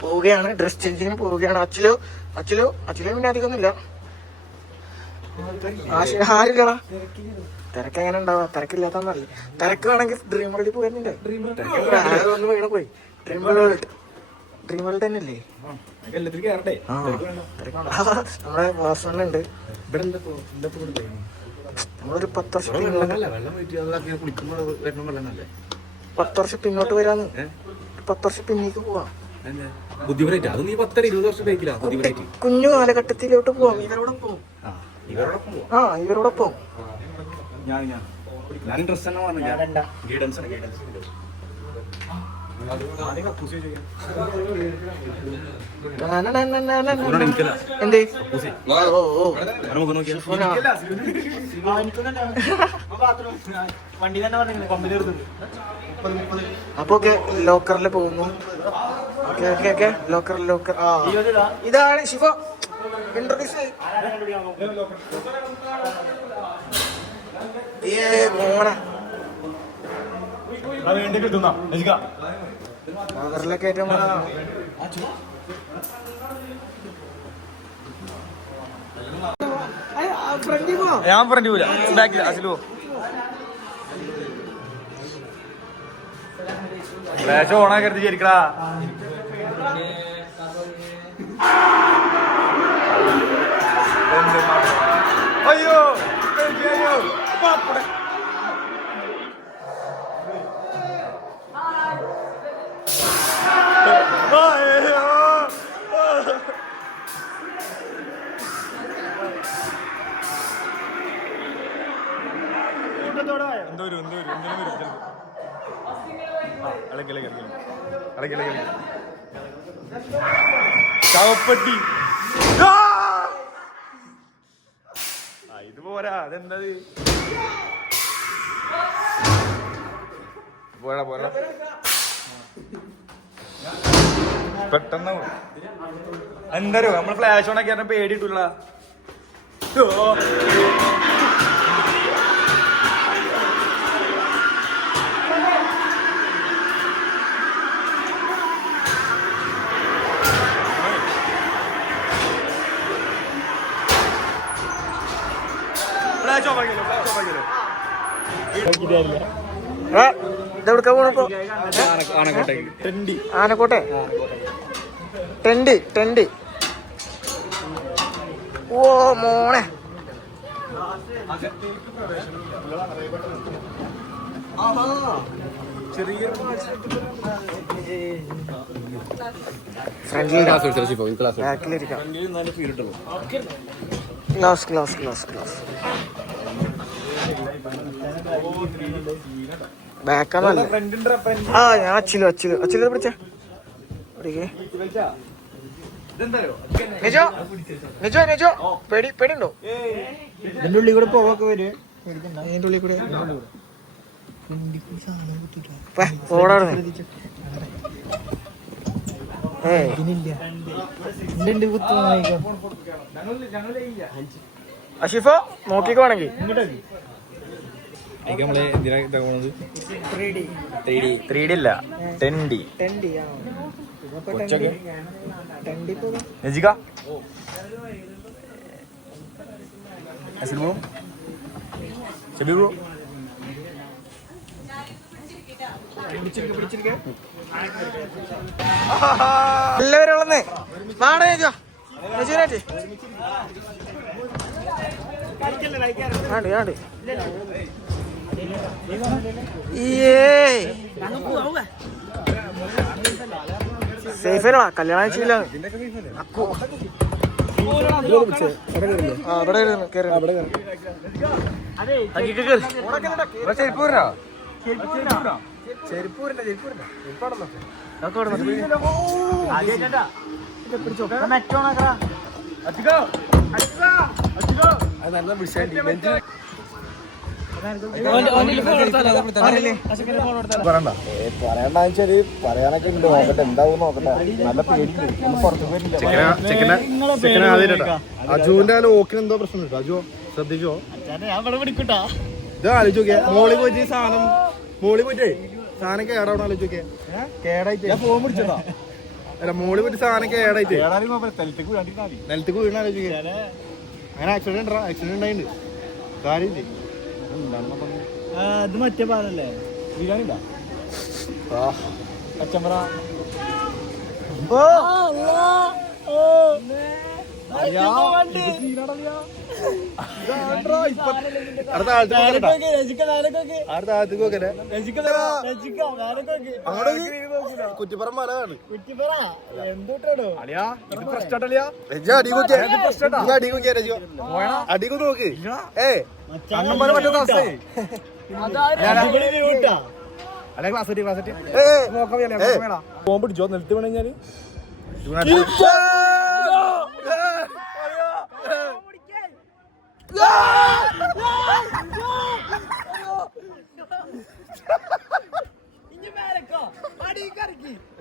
പോവുകയാണ്, dress changing പോവുകയാണ്. അച്ഛലോ പിന്നെ അധികമൊന്നുമില്ല. ആരില്ലടാ, തിരക്ക് എങ്ങനെ ഉണ്ടാവാ? തിരക്കില്ലാത്തന്നല്ല. തിരക്ക് വേണമെങ്കിൽ ഡ്രീം വേൾഡിൽ പോയിരുന്നില്ലേ? ഒന്ന് വീണ പോയി. ഡ്രീം വേൾഡ് തന്നെയല്ലേ? നമ്മുടെ വാസനുണ്ട്. നമ്മളൊരു 10 വർഷം പിന്നോട്ട് വരാന്ന്. 10 വർഷം പിന്നേക്ക് പോവാം. കുഞ്ഞു കാലഘട്ടത്തിലോട്ട് പോവാം. ഇവരോടൊപ്പം അപ്പൊ ലോക്കറിൽ പോകുന്നു. ലോക്കർ ഇതാണ് ശിവ. ഇൻട്രൊഡ്യൂസ് മോനെ ലോക്കറിലൊക്കെ ഏറ്റവും ഞാൻ ഫ്രണ്ട് പോല ബാക്കിൽ അസിലോ ഫ്ലാഷ് ഓണാക്കരുത് ശരിക്കടാ. അയ്യോ ചവപ്പട്ടി ഇത് പോരാ. അതെന്തത്? പോരാ പെട്ടെന്ന് എന്തായാലും നമ്മള് ഫ്ലാഷ് ഓൺ ആക്കി പേടിയിട്ടുള്ള ഇതെവിടുക്ക പോണപ്പോ? ആനക്കോട്ടെ ടെന്റ്. ഓ മോനെ, ക്ലാസ് ബാക്കാന്നല്ല. ഞാൻ അച്ചിലോ പിടിച്ച പേടിയുണ്ടോ? ഇതിന്റെ ഉള്ളിൽ കൂടെ പോകൊക്കെ വരും. ഇതിന്റെ ഉള്ളിൽ കൂടെ അഷിഫ നോക്കിക്കോ വേണമെങ്കിൽ. എല്ലാവരും ഉള്ളന്നേ നാടേ സേഫാ കല്യാണം ചെയ്യില്ല. പറയണ്ടെന്ന് വെച്ചാല് പറയാനൊക്കെ ഉണ്ട്. നോക്കട്ടെ എന്താവും നോക്കട്ടെ. നല്ല പേടിയുണ്ട്. പുറത്തു പോയിട്ടില്ല. അജുവിന്റെ ആ ലോക്കിന് എന്തോ പ്രശ്നം ഉണ്ട്. അജു ശ്രദ്ധിച്ചോ. ഇത് ആലോചിച്ച് നോക്കിയാ മോളി പോയിട്ട് സാധനം കേടാവണം. ആലോചിച്ച് നോക്കിയാ കേടായിട്ട് അല്ല മോളി പോയിട്ട് സാധനം കേടായിട്ട് നിലത്തേക്ക് വീണ ആലോചിക്കുക. അങ്ങനെ ആക്സിഡന്റ് ഉണ്ടായിട്ടുണ്ട്. കാര്യം ഇത് മറ്റേ പാലല്ലേ ബിരിയാണിണ്ടാ കച്ചമ്പറ കുറ്റിപ്പുറം മലയാണ്. അടിക്കു നോക്ക്. ഫോൺ പിടിച്ചോ നിലത്ത് വീണ് കഴിഞ്ഞാല്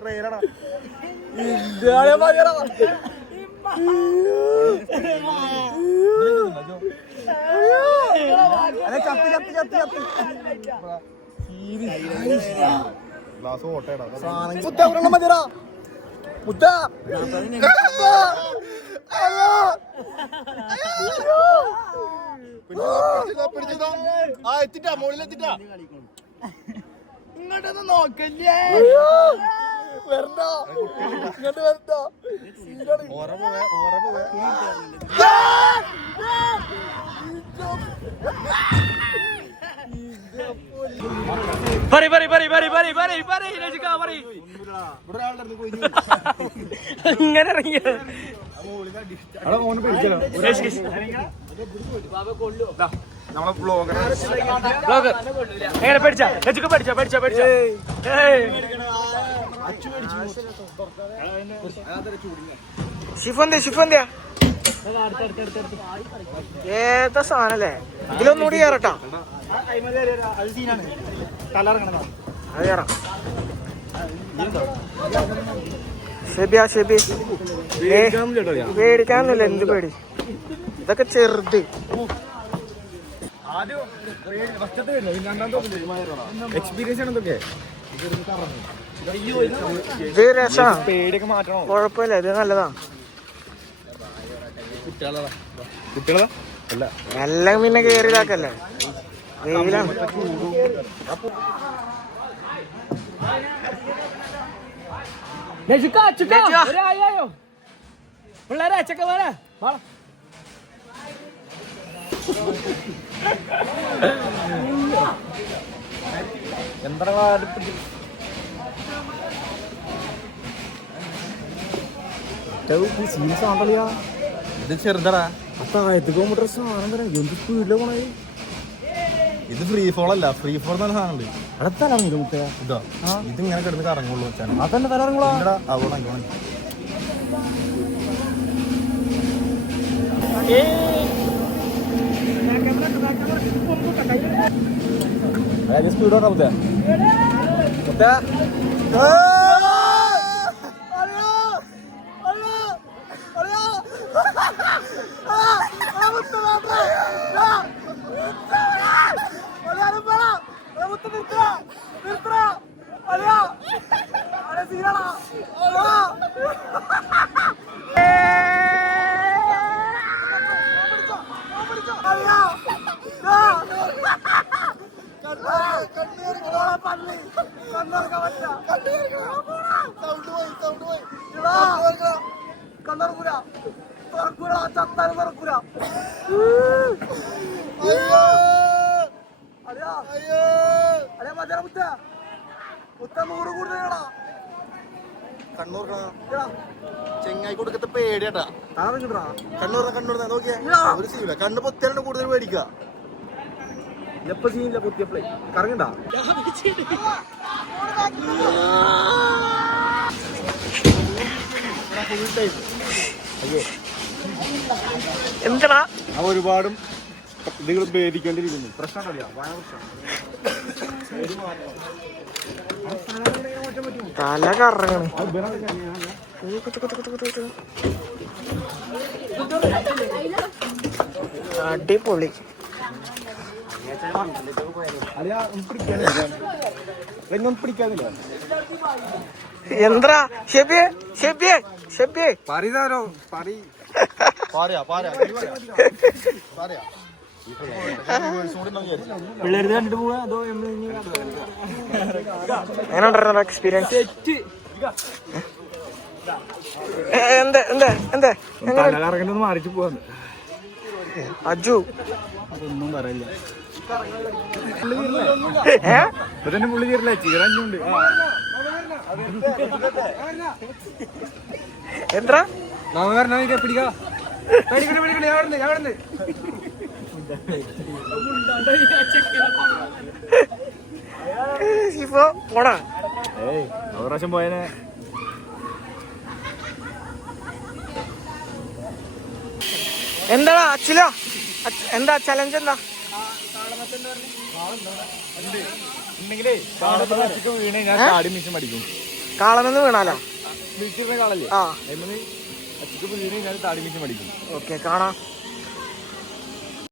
ട്രെയിനാണ് ഗ്ലാസ് ഓട്ടേടാ മതിരാ മുത്ത പിടിച്ചോ. ആ എത്തിട്ടാ മുകളിലെത്തിട്ടാ. ഇങ്ങോട്ടൊന്നും നോക്കല്ലേ വരണ്ട ഇങ്ങോട്ട് വരണ്ട. ഓറ പോവേ ഇങ്ങനെ ഇറങ്ങിയ നമ്മളെ ബ്ലോഗർ എങ്ങനെ പഠിച്ചാ ഷിഫന്തിയാ ഏതാ സാധനല്ലേ ഇതിലൊന്നുകൂടി കയറട്ടാ. അത് കയറാം. ഷെബി പേടിക്കാനൊന്നുമില്ല. എന്ത് പേടി ഇതൊക്കെ ചെറുത്. എക്സ്പീരിയൻസ് ആണ് ഇതൊക്കെ. ഇത് രസമാണ്. പേടിയൊക്കെ മാറ്റണോ? കുഴപ്പമില്ല. ഇത് നല്ലതാ. കുട്ടികളാ അല്ല എല്ലാം പിന്നെ കേറി ഇതാക്കല്ലേ. വെയിലാണ്. പിള്ളേരെ ചെക്കന്മാരെ എന്താ സീരിയസ് ആണല്ലോ. ഇത് ചെറുതടാ. താഴത്തേക്ക് പോകുമ്പോ സാധനം വരാം. എന്ത് സ്പീഡില് പോണേ. ഇത് ഫ്രീ ഫോൾ അല്ല. ഫ്രീ ഫോൾ എന്ന് പറഞ്ഞ സാധനം ഉണ്ട്. അടുത്തല്ല മുട്ട ഇതാ. ഇതിങ്ങനെ കിടന്ന് കറങ്ങുള്ളൂ. അതന്നെ തലറങ്ങുള്ളൂ. അതുകൊണ്ട് സ്പീഡ് പറഞ്ഞ മുത്ത കണ്ണൂർ ചെങ്ങായി കൊടുക്കത്തെ പേടിയാട്ടാ. കണ്ണൂർ നോക്കിയാ ഒരു സീനില്ല. കണ്ണ് പൊത്തിയാലും കൂടുതൽ പേടിക്ക. എപ്പ സീനില്ല പൊത്തിയപ്പളേ കറങ്ങണ്ട. എന്താ ഒരുപാടും നിങ്ങൾ ഭേദിക്കേണ്ടിയിരിക്കുന്നു. പ്രശ്നമല്ല, തല കറങ്ങണ്. അടിപൊളി. പിടിക്കാനില്ല. എന്താ ഷെബിയെ ഷെബിയെ ഷെബിയെ പറയാ പിള്ളേര് കണ്ടിട്ട് പോവാ അതോ എങ്ങനെ ഉണ്ടായിരുന്നു എക്സ്പീരിയൻസ്? എന്താ എന്താ എന്താ ഇറങ്ങുന്നത് മാറിച്ച് പോവാന്ന് അജു ഒന്നും പറയില്ല. ഇപ്പൊ തന്നെ പുള്ളി തീരില്ല ചീറഞ്ഞുണ്ട്. എന്താ പിടിക്കാ ഇപ്പൊ പോടാ. ഏയ് ഒരു പ്രാവശ്യം പോയനെ. എന്താടാ അച്ചിലോ? എന്താ ചലഞ്ച്? എന്താ ഉണ്ടെങ്കിലേ വീണ് ഞാൻ താടി മിഷൻ അടിക്കും. കാളമെന്ന് വീണാലോ? വീട്ടിലിരുന്ന കാളല്ലേ ആ അച്ചിക്ക് വീണ് ഞാൻ താടി മിഷൻ അടിക്കും. ഓക്കെ കാണാം.